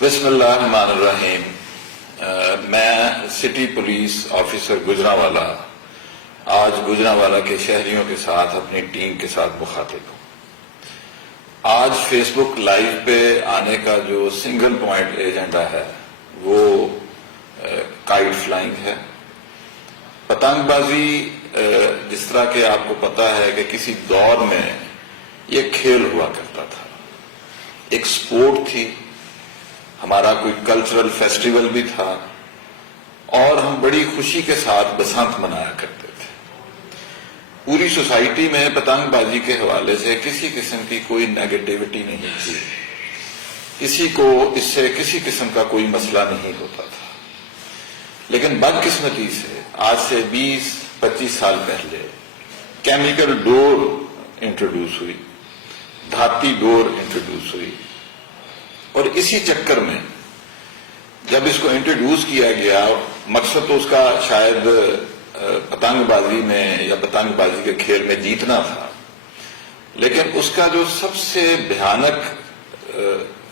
بسم اللہ الرحمن الرحیم. میں سٹی پولیس آفیسر گجرانوالہ آج گجرانوالہ کے شہریوں کے ساتھ اپنی ٹیم کے ساتھ مخاطب ہوں. آج فیس بک لائیو پہ آنے کا جو سنگل پوائنٹ ایجنڈا ہے وہ کائٹ فلائنگ ہے. پتنگ بازی جس طرح کہ آپ کو پتا ہے کہ کسی دور میں یہ کھیل ہوا کرتا تھا، ایک سپورٹ تھی، ہمارا کوئی کلچرل فیسٹیول بھی تھا اور ہم بڑی خوشی کے ساتھ بسنت منایا کرتے تھے. پوری سوسائٹی میں پتنگ بازی کے حوالے سے کسی قسم کی کوئی نیگیٹیوٹی نہیں تھی، کسی کو اس سے کسی قسم کا کوئی مسئلہ نہیں ہوتا تھا. لیکن بدقسمتی سے آج سے 20-25 سال پہلے کیمیکل ڈور انٹروڈیوس ہوئی، دھاتی ڈور انٹروڈیوس ہوئی، اور اسی چکر میں جب اس کو انٹروڈیوس کیا گیا، مقصد تو اس کا شاید پتنگ بازی میں یا پتنگ بازی کے کھیل میں جیتنا تھا، لیکن اس کا جو سب سے بھیانک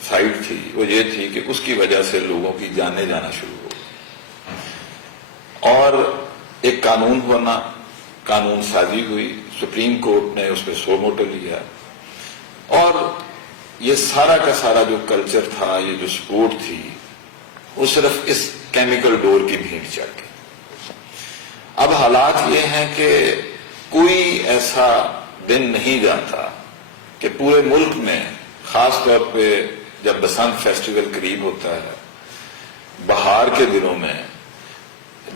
سائڈ تھی وہ یہ تھی کہ اس کی وجہ سے لوگوں کی جانیں جانا شروع ہو اور ایک قانون ہونا، قانون سازی ہوئی، سپریم کورٹ نے اس پہ سو موٹو لیا اور یہ سارا کا سارا جو کلچر تھا، یہ جو سپورٹ تھی، وہ صرف اس کیمیکل ڈور کی بھینٹ چڑھ گئی. اب حالات یہ ہیں کہ کوئی ایسا دن نہیں جاتا کہ پورے ملک میں، خاص طور پہ جب بسنت فیسٹیول قریب ہوتا ہے، بہار کے دنوں میں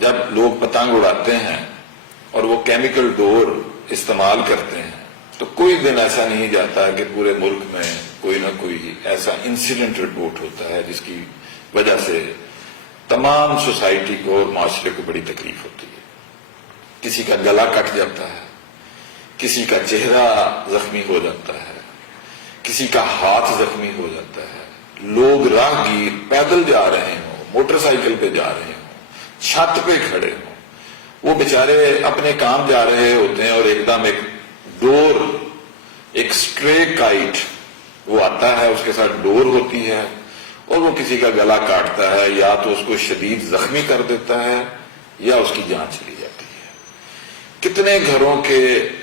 جب لوگ پتنگ اڑاتے ہیں اور وہ کیمیکل ڈور استعمال کرتے ہیں، تو کوئی دن ایسا نہیں جاتا کہ پورے ملک میں کوئی نہ کوئی ایسا انسیڈنٹ رپورٹ ہوتا ہے جس کی وجہ سے تمام سوسائٹی کو اور معاشرے کو بڑی تکلیف ہوتی ہے. کسی کا گلا کٹ جاتا ہے، کسی کا چہرہ زخمی ہو جاتا ہے، کسی کا ہاتھ زخمی ہو جاتا ہے. لوگ راہگیر پیدل جا رہے ہوں، موٹر سائیکل پہ جا رہے ہوں، چھت پہ کھڑے ہوں، وہ بیچارے اپنے کام جا رہے ہوتے ہیں اور ایک دم ایک ڈور، ایک اسٹرے کائٹ وہ آتا ہے، اس کے ساتھ ڈور ہوتی ہے اور وہ کسی کا گلا کاٹتا ہے، یا تو اس کو شدید زخمی کر دیتا ہے یا اس کی جان چلی جاتی ہے. کتنے گھروں کے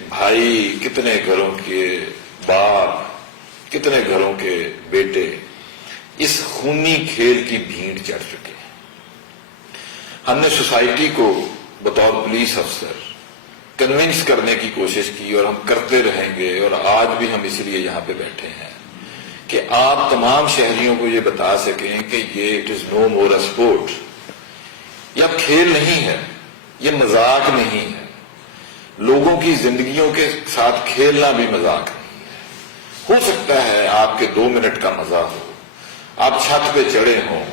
بھائی، کتنے گھروں کے باپ، کتنے گھروں کے بیٹے اس خونی کھیل کی بھینٹ چڑھ چکے ہیں. ہم نے سوسائٹی کو بطور پولیس افسر کنونس کرنے کی کوشش کی اور ہم کرتے رہیں گے، اور آج بھی ہم اس لیے یہاں پہ بیٹھے ہیں کہ آپ تمام شہریوں کو یہ بتا سکیں کہ یہ it is know more a sport. یہ کھیل نہیں ہے، یہ مذاق نہیں ہے. لوگوں کی زندگیوں کے ساتھ کھیلنا بھی مذاق نہیں ہے. ہو سکتا ہے آپ کے 2 منٹ کا مزہ ہو، آپ چھت پہ چڑھے ہوں،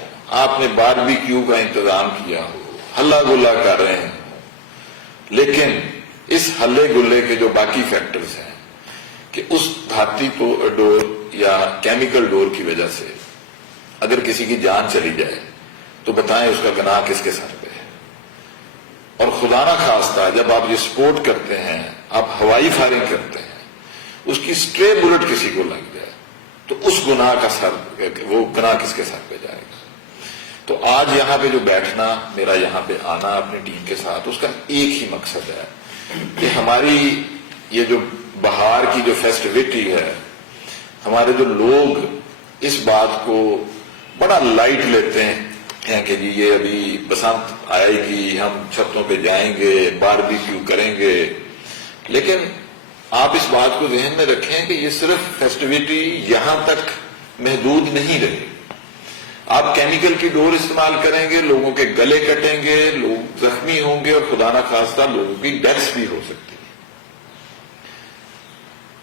آپ نے باربیکیو کا انتظام کیا ہو، ہلا گلا کر رہے ہوں، لیکن اس ہلے گلے کے جو باقی فیکٹرز ہیں کہ اس دھاتی ڈور یا کیمیکل ڈور کی وجہ سے اگر کسی کی جان چلی جائے تو بتائیں اس کا گناہ کس کے سر پہ ہے. اور خدا نہ خواستہ جب آپ یہ سپورٹ کرتے ہیں، آپ ہوائی فائرنگ کرتے ہیں، اس کی اسٹرے بلٹ کسی کو لگ جائے تو اس گناہ کا وہ گناہ کس کے سر پہ جائے گا. تو آج یہاں پہ جو بیٹھنا، میرا یہاں پہ آنا اپنی ٹیم کے ساتھ، اس کا ایک ہی مقصد ہے کہ ہماری یہ جو بہار کی جو فیسٹیوٹی ہے، ہمارے جو لوگ اس بات کو بڑا لائٹ لیتے ہیں کہ جی یہ ابھی بسنت آئے گی، ہم چھتوں پہ جائیں گے، باربیکیو کریں گے، لیکن آپ اس بات کو ذہن میں رکھیں کہ یہ صرف فیسٹیوٹی یہاں تک محدود نہیں رہے. آپ کیمیکل کی ڈور استعمال کریں گے، لوگوں کے گلے کٹیں گے، لوگ زخمی ہوں گے اور خدا نہ خواستہ لوگوں کی ڈیتھس بھی ہو سکتی ہے.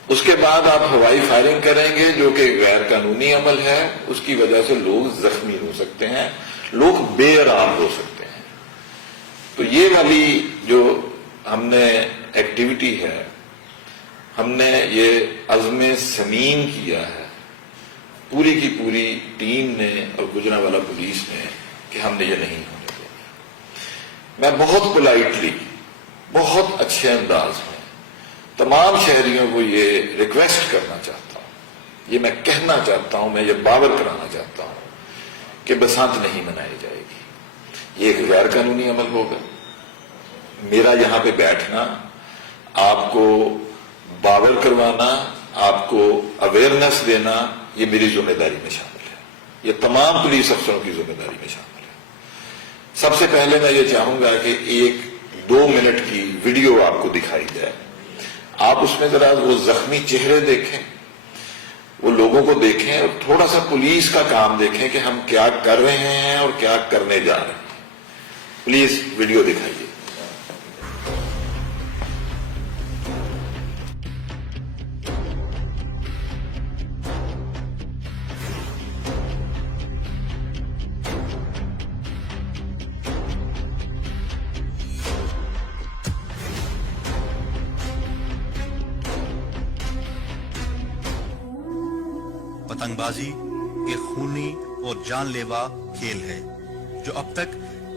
اس کے بعد آپ ہوائی فائرنگ کریں گے جو کہ غیر قانونی عمل ہے، اس کی وجہ سے لوگ زخمی ہو سکتے ہیں، لوگ بے آرام ہو سکتے ہیں. تو یہ والی جو ہم نے ایکٹیویٹی ہے، ہم نے یہ عزم سمیم کیا ہے پوری کی پوری ٹیم نے اور گجرانوالہ پولیس نے کہ ہم نے یہ نہیں ہونے دیا. میں بہت پولائٹلی، بہت اچھے انداز میں تمام شہریوں کو یہ ریکویسٹ کرنا چاہتا ہوں، یہ میں کہنا چاہتا ہوں، میں یہ باور کرانا چاہتا ہوں کہ بسنت نہیں منائی جائے گی. یہ ایک غیر قانونی عمل ہوگا. میرا یہاں پہ بیٹھنا، آپ کو باور کروانا، آپ کو اویئرنیس دینا، یہ میری ذمہ داری میں شامل ہے. یہ تمام پولیس افسروں کی ذمہ داری میں شامل ہے. سب سے پہلے میں یہ چاہوں گا کہ 1-2 منٹ کی ویڈیو آپ کو دکھائی جائے. آپ اس میں ذرا وہ زخمی چہرے دیکھیں، وہ لوگوں کو دیکھیں، اور تھوڑا سا پولیس کا کام دیکھیں کہ ہم کیا کر رہے ہیں اور کیا کرنے جا رہے ہیں. پلیز ویڈیو دکھائیے. پتنگ بازی ایک خونی اور جان لیوا کھیل ہے جو اب تک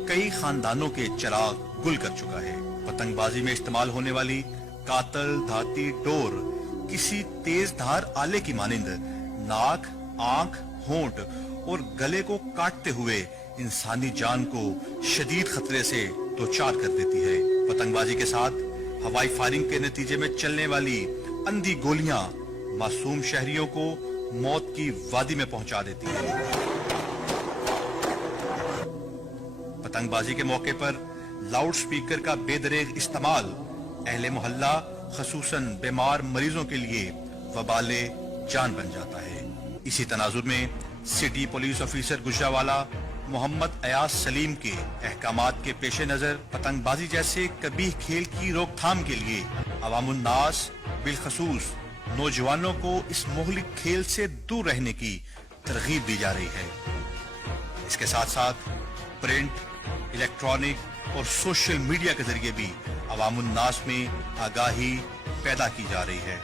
کئی خاندانوں کے چراغ گل کر چکا ہے. پتنگ بازی میں استعمال ہونے والی قاتل دھاتی ڈور کسی تیز دھار آلے کی مانند ناک، آنکھ، ہونٹ اور گلے کو کاٹتے ہوئے انسانی جان کو شدید خطرے سے دوچار کر دیتی ہے. پتنگ بازی کے ساتھ ہوائی فائرنگ کے نتیجے میں چلنے والی اندھی گولیاں معصوم شہریوں کو موت کی وادی میں پہنچا دیتی ہے. پتنگ بازی کے موقع پر لاؤڈ سپیکر کا بے دریغ استعمال اہل محلہ خصوصاً بیمار مریضوں کے لیے وبال جان بن جاتا ہے. اسی تناظر میں سٹی پولیس آفیسر گجرانوالہ محمد ایاز سلیم کے احکامات کے پیش نظر پتنگ بازی جیسے قبیح کھیل کی روک تھام کے لیے عوام الناس بالخصوص نوجوانوں کو اس مہلک کھیل سے دور رہنے کی ترغیب دی جا رہی ہے. اس کے ساتھ ساتھ پرنٹ، الیکٹرانک اور سوشل میڈیا کے ذریعے بھی عوام الناس میں آگاہی پیدا کی جا رہی ہے.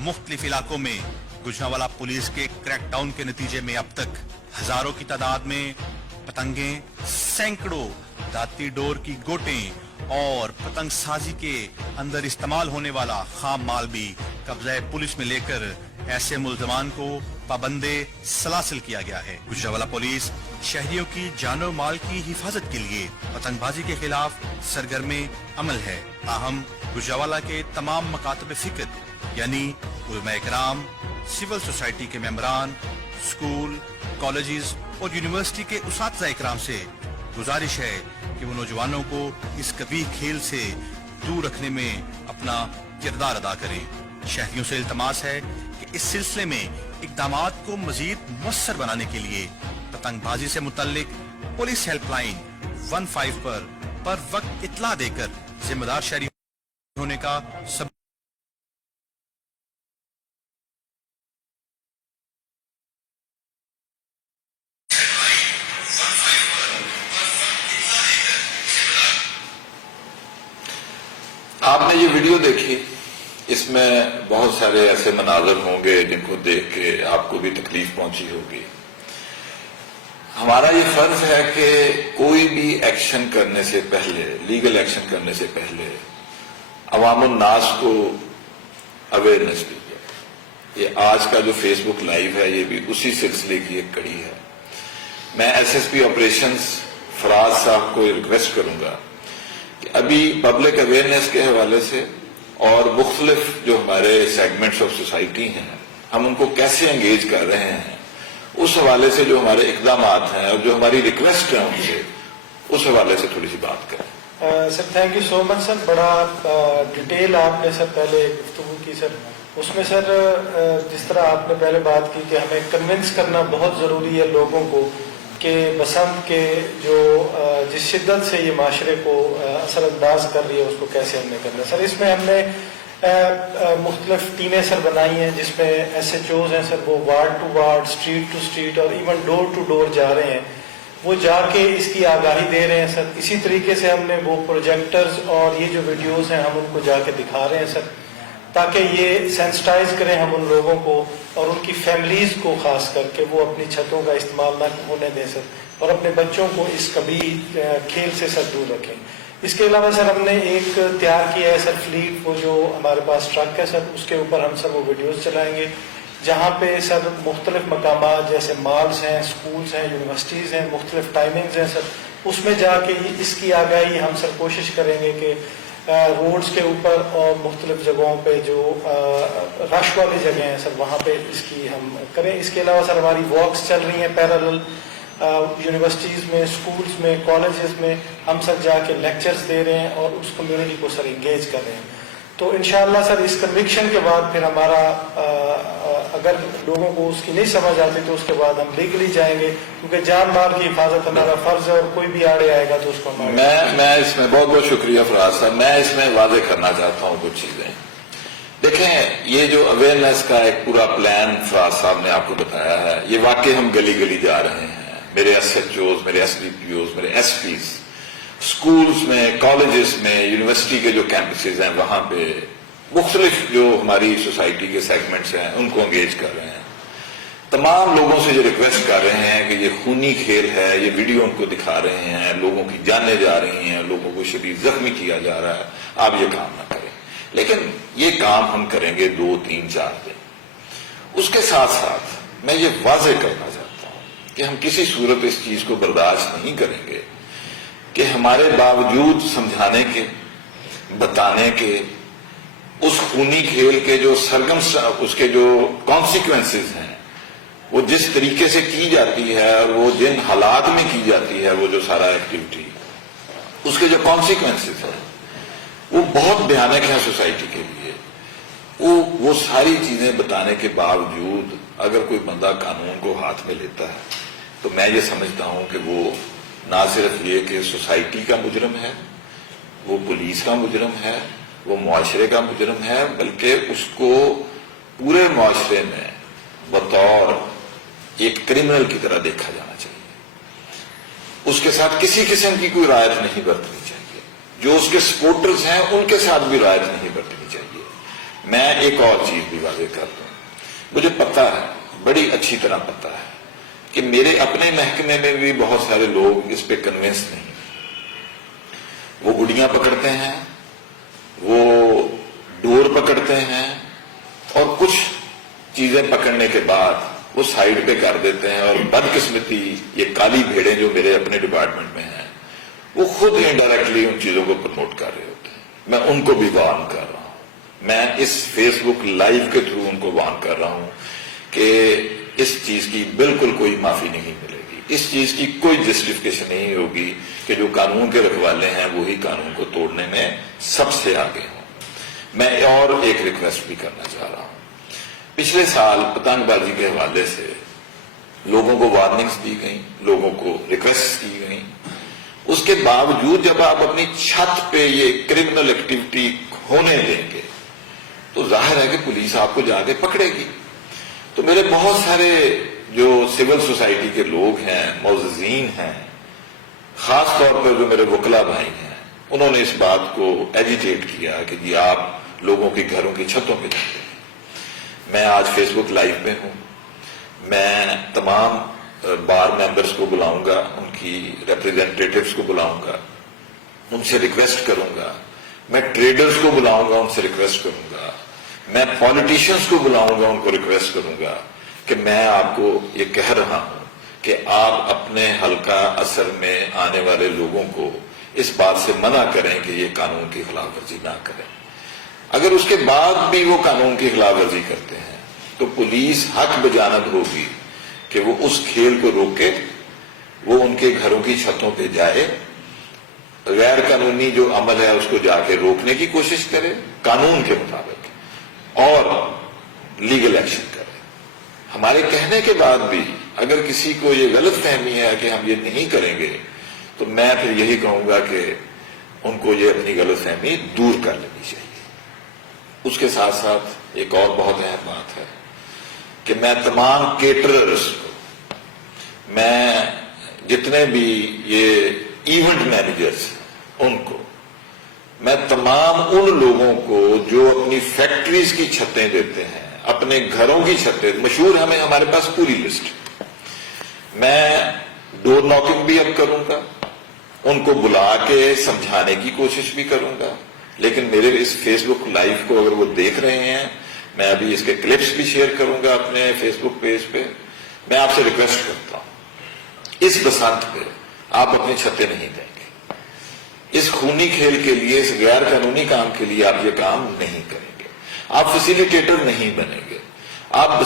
مختلف علاقوں میں گجرانوالہ پولیس کے کریک ڈاؤن کے نتیجے میں اب تک ہزاروں کی تعداد میں پتنگیں، سینکڑوں دھاتی ڈور کی گوٹیں اور پتنگ سازی کے اندر استعمال ہونے والا خام مال بھی قبضہ پولیس میں لے کر ایسے ملزمان کو پابندِ سلاسل کیا گیا ہے. گجرانوالہ پولیس شہریوں کی جان و مال کی حفاظت کے لیے پتنگ بازی کے خلاف سرگرم عمل ہے. تاہم گجرانوالہ کے تمام مکاتب فکر یعنی علماء کرام، سول سوسائٹی کے ممبران، اسکول، کالجز اور یونیورسٹی کے اساتذہ اکرام سے گزارش ہے کہ وہ نوجوانوں کو اس قبیح کھیل سے دور رکھنے میں اپنا کردار ادا کریں. شہریوں سے التماس ہے کہ اس سلسلے میں اقدامات کو مزید مؤثر بنانے کے لیے پتنگ بازی سے متعلق پولیس ہیلپ لائن 15 پر وقت اطلاع دے کر ذمہ دار شہری ہونے کا سب آپ نے یہ ویڈیو دیکھی. اس میں بہت سارے ایسے مناظر ہوں گے جن کو دیکھ کے آپ کو بھی تکلیف پہنچی ہوگی. ہمارا یہ فرض ہے کہ کوئی بھی ایکشن کرنے سے پہلے، لیگل ایکشن کرنے سے پہلے عوام الناس کو اویئرنیس دی جائے. یہ آج کا جو فیس بک لائیو ہے یہ بھی اسی سلسلے کی ایک کڑی ہے. میں ایس ایس پی آپریشنز فراز صاحب کو ریکویسٹ کروں گا کہ ابھی پبلک اویئرنیس کے حوالے سے اور مختلف جو ہمارے سیگمنٹس آف سوسائٹی ہیں ہم ان کو کیسے انگیج کر رہے ہیں، اس حوالے سے جو ہمارے اقدامات ہیں اور جو ہماری ریکویسٹ ہیں ان سے، اس حوالے سے تھوڑی سی بات کریں. سر تھینک یو سو مچ سر. بڑا ڈیٹیل آپ نے سر پہلے گفتگو کی سر. اس میں سر جس طرح آپ نے پہلے بات کی کہ ہمیں کنونس کرنا بہت ضروری ہے لوگوں کو کہ بسنت کے جو جس شدت سے یہ معاشرے کو اثر انداز کر رہی ہے اس کو کیسے ہم نے کرنا. سر اس میں ہم نے مختلف ٹیمیں سر بنائی ہیں جس میں ایس ایچ اوز ہیں سر، وہ ward to ward, street to street اور ایون ڈور ٹو ڈور جا رہے ہیں. وہ جا کے اس کی آگاہی دے رہے ہیں سر. اسی طریقے سے ہم نے وہ پروجیکٹرز اور یہ جو ویڈیوز ہیں ہم ان کو جا کے دکھا رہے ہیں سر، تاکہ یہ سینسٹائز کریں ہم ان لوگوں کو اور ان کی فیملیز کو خاص کر کے وہ اپنی چھتوں کا استعمال نہ ہونے دیں سر، اور اپنے بچوں کو اس قبیح کھیل سے سر دور رکھیں. اس کے علاوہ سر ہم نے ایک تیار کیا ہے سر فلیٹ، وہ جو ہمارے پاس ٹرک ہے سر، اس کے اوپر ہم سر وہ ویڈیوز چلائیں گے جہاں پہ سر مختلف مقامات جیسے مالز ہیں، سکولز ہیں، یونیورسٹیز ہیں، مختلف ٹائمنگز ہیں سر، اس میں جا کے اس کی آگاہی ہم سر کوشش کریں گے کہ روڈز کے اوپر اور مختلف جگہوں پہ جو رش والی جگہیں ہیں سر وہاں پہ اس کی ہم کریں. اس کے علاوہ سر ہماری واکس چل رہی ہیں پیرالل یونیورسٹیز میں، سکولز میں، کالجز میں، ہم سر جا کے لیکچرز دے رہے ہیں اور اس کمیونٹی کو سر انگیج کر رہے ہیں. تو انشاءاللہ سر اس کنوکشن کے بعد پھر ہمارا اگر لوگوں کو اس کی نہیں سمجھ آتی تو اس کے بعد ہم لیگلی جائیں گے، کیونکہ جان مال کی حفاظت ہمارا فرض ہے اور کوئی بھی آڑے آئے گا تو اس کو میں اس میں بہت بہت شکریہ فراز صاحب. میں اس میں واضح کرنا چاہتا ہوں کچھ چیزیں. دیکھیں، یہ جو اویئرنیس کا ایک پورا پلان فراز صاحب نے آپ کو بتایا ہے، یہ واقعی ہم گلی گلی جا رہے ہیں. میرے ایس ایچ اوز، میرے ایس ڈی پی اوز، میرے ایس پیز، اسکولز میں، کالجز میں، یونیورسٹی کے جو کیمپسز ہیں وہاں پہ مختلف جو ہماری سوسائٹی کے سیگمنٹس ہیں ان کو انگیج کر رہے ہیں. تمام لوگوں سے یہ ریکویسٹ کر رہے ہیں کہ یہ خونی کھیل ہے، یہ ویڈیو ان کو دکھا رہے ہیں، لوگوں کی جانیں جا رہی ہیں، لوگوں کو شدید زخمی کیا جا رہا ہے، آپ یہ کام نہ کریں. لیکن یہ کام ہم کریں گے 2، 3، 4 دن. اس کے ساتھ ساتھ میں یہ واضح کرنا چاہتا ہوں کہ ہم کسی صورت اس چیز کو برداشت نہیں کریں گے کہ ہمارے باوجود سمجھانے کے، بتانے کے، اس خونی کھیل کے جو اس کے جو کانسیکوینسز ہیں، وہ جس طریقے سے کی جاتی ہے اور وہ جن حالات میں کی جاتی ہے، وہ جو سارا ایکٹیویٹی، اس کے جو کانسیکوینسز ہیں وہ بہت بھیانک ہیں سوسائٹی کے لیے. وہ ساری چیزیں بتانے کے باوجود اگر کوئی بندہ قانون کو ہاتھ میں لیتا ہے تو میں یہ سمجھتا ہوں کہ وہ نہ صرف یہ کہ سوسائٹی کا مجرم ہے، وہ پولیس کا مجرم ہے، وہ معاشرے کا مجرم ہے، بلکہ اس کو پورے معاشرے میں بطور ایک کرمنل کی طرح دیکھا جانا چاہیے. اس کے ساتھ کسی قسم کی کوئی رعایت نہیں برتنی چاہیے. جو اس کے سپورٹرز ہیں ان کے ساتھ بھی رعایت نہیں برتنی چاہیے. میں ایک اور چیز بھی واضح کر دوں، مجھے پتہ ہے، بڑی اچھی طرح پتہ ہے کہ میرے اپنے محکمے میں بھی بہت سارے لوگ اس پہ کنونس نہیں. وہ گڑیاں پکڑتے ہیں، وہ ڈور پکڑتے ہیں، اور کچھ چیزیں پکڑنے کے بعد وہ سائیڈ پہ کر دیتے ہیں. اور بدقسمتی یہ کالی بھیڑیں جو میرے اپنے ڈپارٹمنٹ میں ہیں وہ خود انڈائریکٹلی ان چیزوں کو پروموٹ کر رہے ہوتے ہیں. میں ان کو بھی وارن کر رہا ہوں. میں اس فیس بک لائیو کے تھرو ان کو وارن کر رہا ہوں کہ اس چیز کی بالکل کوئی معافی نہیں ملے گی. اس چیز کی کوئی جسٹیفکیشن نہیں ہوگی کہ جو قانون کے رکھوالے ہیں وہی قانون کو توڑنے میں سب سے آگے ہوں. میں اور ایک ریکویسٹ بھی کرنا چاہ رہا ہوں. پچھلے سال پتنگ بازی کے حوالے سے لوگوں کو وارننگز دی گئیں، لوگوں کو ریکویسٹ کی گئیں. اس کے باوجود جب آپ اپنی چھت پہ یہ کرمنل ایکٹیویٹی ہونے دیں گے تو ظاہر ہے کہ پولیس آپ کو جا کے پکڑے گی. تو میرے بہت سارے جو سول سوسائٹی کے لوگ ہیں، معززین ہیں، خاص طور پر جو میرے وکلا بھائی ہیں، انہوں نے اس بات کو ایجیٹیٹ کیا کہ جی آپ لوگوں کے گھروں کی چھتوں پہ جاتے ہیں. میں آج فیس بک لائیو میں ہوں. میں تمام بار ممبرز کو بلاؤں گا، ان کی ریپریزنٹیٹیوز کو بلاؤں گا، ان سے ریکویسٹ کروں گا. میں ٹریڈرز کو بلاؤں گا، ان سے ریکویسٹ کروں گا. میں پولیٹیشنز کو بلاؤں گا، ان کو ریکویسٹ کروں گا کہ میں آپ کو یہ کہہ رہا ہوں کہ آپ اپنے حلقہ اثر میں آنے والے لوگوں کو اس بات سے منع کریں کہ یہ قانون کی خلاف ورزی نہ کریں. اگر اس کے بعد بھی وہ قانون کی خلاف ورزی کرتے ہیں تو پولیس حق بجانب ہوگی کہ وہ اس کھیل کو روکے، وہ ان کے گھروں کی چھتوں پہ جائے، غیر قانونی جو عمل ہے اس کو جا کے روکنے کی کوشش کرے قانون کے مطابق، اور لیگل ایکشن کرے. ہمارے کہنے کے بعد بھی اگر کسی کو یہ غلط فہمی ہے کہ ہم یہ نہیں کریں گے تو میں پھر یہی کہوں گا کہ ان کو یہ اپنی غلط فہمی دور کر لینی چاہیے. اس کے ساتھ ساتھ ایک اور بہت اہم بات ہے کہ میں تمام کیٹررز کو، میں جتنے بھی یہ ایونٹ مینیجرز ان کو، میں تمام ان لوگوں کو جو اپنی فیکٹریز کی چھتیں دیتے ہیں، اپنے گھروں کی چھتیں، مشہور ہمارے پاس پوری لسٹ، میں ڈور ناکنگ بھی اب کروں گا، ان کو بلا کے سمجھانے کی کوشش بھی کروں گا. لیکن میرے اس فیس بک لائیو کو اگر وہ دیکھ رہے ہیں، میں ابھی اس کے کلپس بھی شیئر کروں گا اپنے فیس بک پیج پہ. میں آپ سے ریکویسٹ کرتا ہوں اس بسنت پہ آپ اپنی چھتیں نہیں دیں گے. اس خونی کھیل کے لیے، اس غیر قانونی کام کے لیے آپ یہ کام نہیں کریں گے. آپ فیسیلیٹیٹر نہیں بنیں گے. آپ